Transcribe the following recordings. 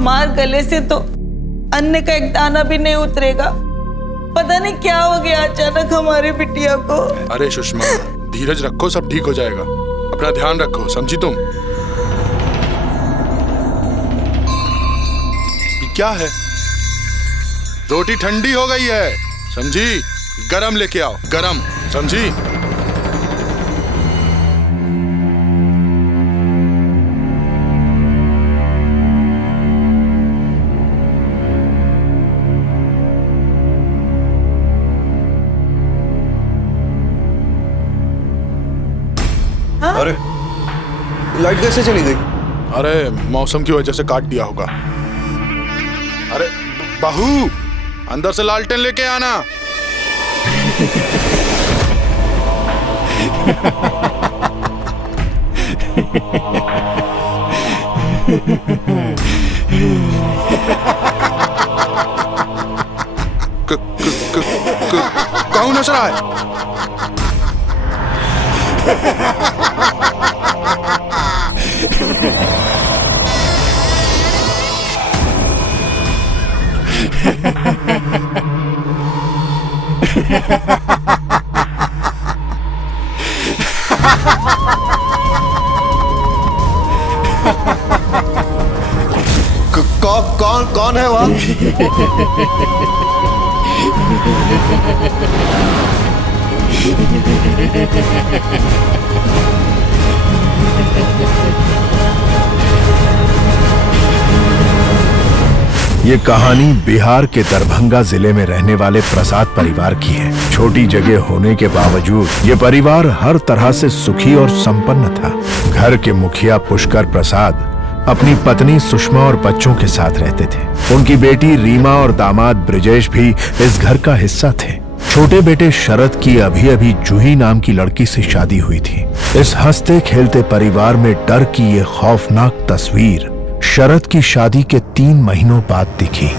हमारे गले से तो अन्न का एक दाना भी नहीं उतरेगा। पता नहीं क्या हो गया अचानक हमारी बिटिया को। अरे सुषमा, धीरज रखो, सब ठीक हो जाएगा। अपना ध्यान रखो, समझी तुम? क्या है? रोटी ठंडी हो गई है, समझी? गरम लेके आओ, गरम, समझी? अरे लाइट कैसे चली गई? अरे मौसम की वजह से काट दिया होगा। अरे बहू, अंदर से लालटेन लेके आना। कौन हंस रहा है? कौन है वहाँ? ये कहानी बिहार के दरभंगा जिले में रहने वाले प्रसाद परिवार की है। छोटी जगह होने के बावजूद ये परिवार हर तरह से सुखी और संपन्न था। घर के मुखिया पुष्कर प्रसाद अपनी पत्नी सुषमा और बच्चों के साथ रहते थे। उनकी बेटी रीमा और दामाद ब्रिजेश भी इस घर का हिस्सा थे। छोटे बेटे शरद की अभी अभी जूही नाम की लड़की से शादी हुई थी। इस हंसते खेलते परिवार में डर की ये खौफनाक तस्वीर शरद की शादी के 3 महीनों बाद दिखी।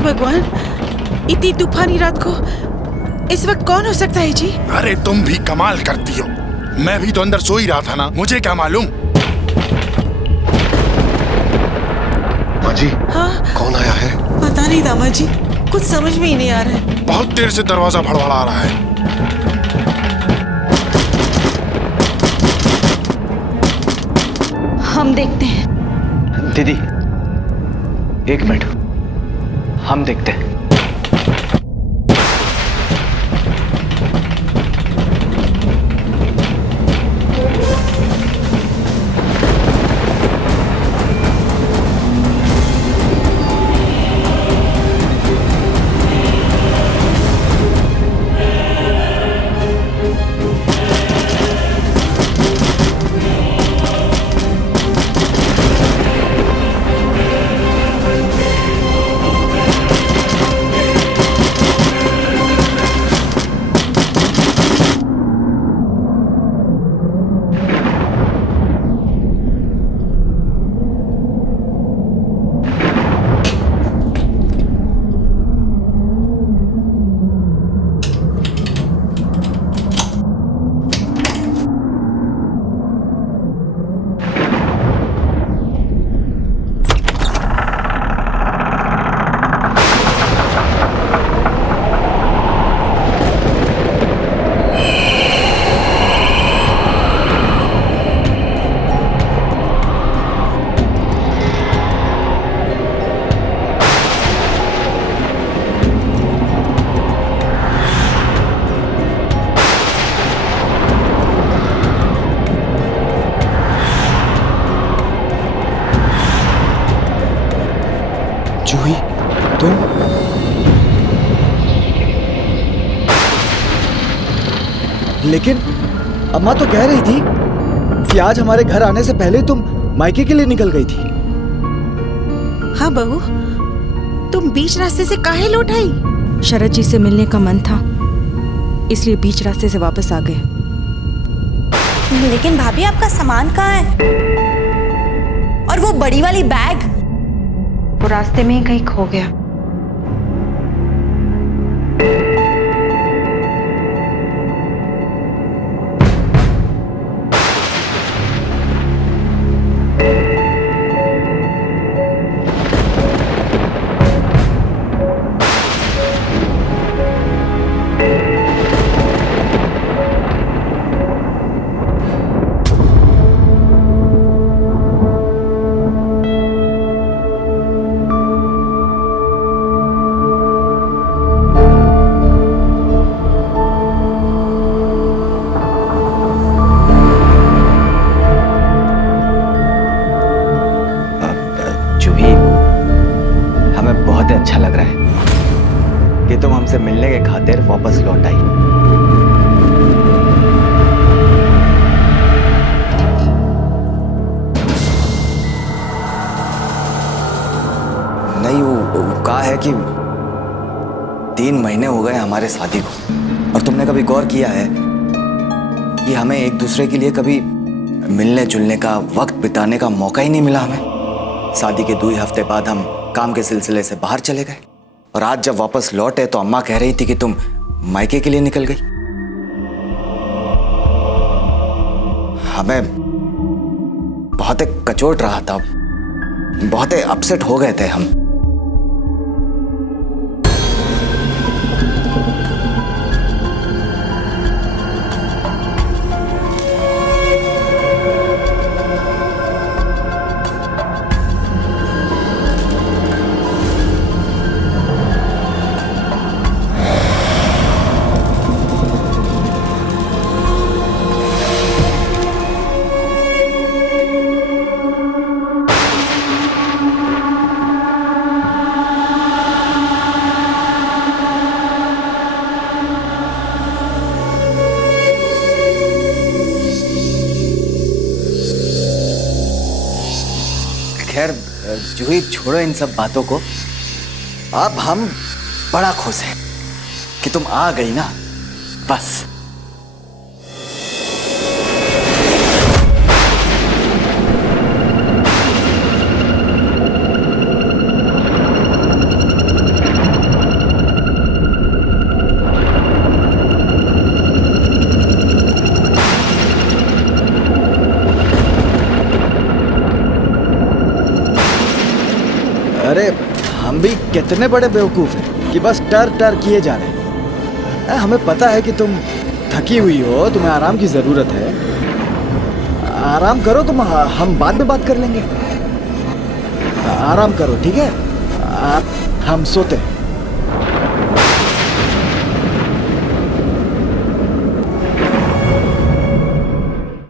भगवान, इतनी तूफानी रात को इस वक्त कौन हो सकता है जी? अरे तुम भी कमाल करती हो। मैं भी तो अंदर सो ही रहा था ना, मुझे क्या मालूम। माँ जी, हाँ? कौन आया है? पता नहीं दामाद जी, कुछ समझ में ही नहीं आ रहा है। बहुत देर से दरवाजा भड़बड़ा रहा है। हम देखते हैं। दीदी, 1 मिनट, हम देखते हैं। जूही, तुम? लेकिन अम्मा तो कह रही थी कि आज हमारे घर आने से पहले तुम मायके के लिए निकल गई थी। हाँ बहू, तुम बीच रास्ते से काहे लौट आई? शरद जी से मिलने का मन था, इसलिए बीच रास्ते से वापस आ गए। लेकिन भाभी, आपका सामान कहाँ है? और वो बड़ी वाली बैग? वो रास्ते में ही कहीं खो गया। अच्छा लग रहा है कि तुम हमसे मिलने के खातिर वापस लौट आई। नहीं, वो कहा है कि 3 महीने हो गए हमारे शादी को, और तुमने कभी गौर किया है कि हमें एक दूसरे के लिए कभी मिलने जुलने का, वक्त बिताने का मौका ही नहीं मिला हमें। शादी के 2 ही हफ्ते बाद हम काम के सिलसिले से बाहर चले गए, और आज जब वापस लौटे तो अम्मा कह रही थी कि तुम मायके के लिए निकल गई। हमें बहुत कचोट रहा था, बहुत अपसेट हो गए थे हम। खैर जूही, छोड़ो इन सब बातों को। अब हम बड़ा खुश हैं कि तुम आ गई ना, बस। अरे हम भी कितने बड़े बेवकूफ हैं कि बस टर किए जा रहे हैं। हमें पता है कि तुम थकी हुई हो, तुम्हें आराम की जरूरत है। आराम करो तुम, हम बाद में बात कर लेंगे। आराम करो, ठीक है? हम सोते हैं।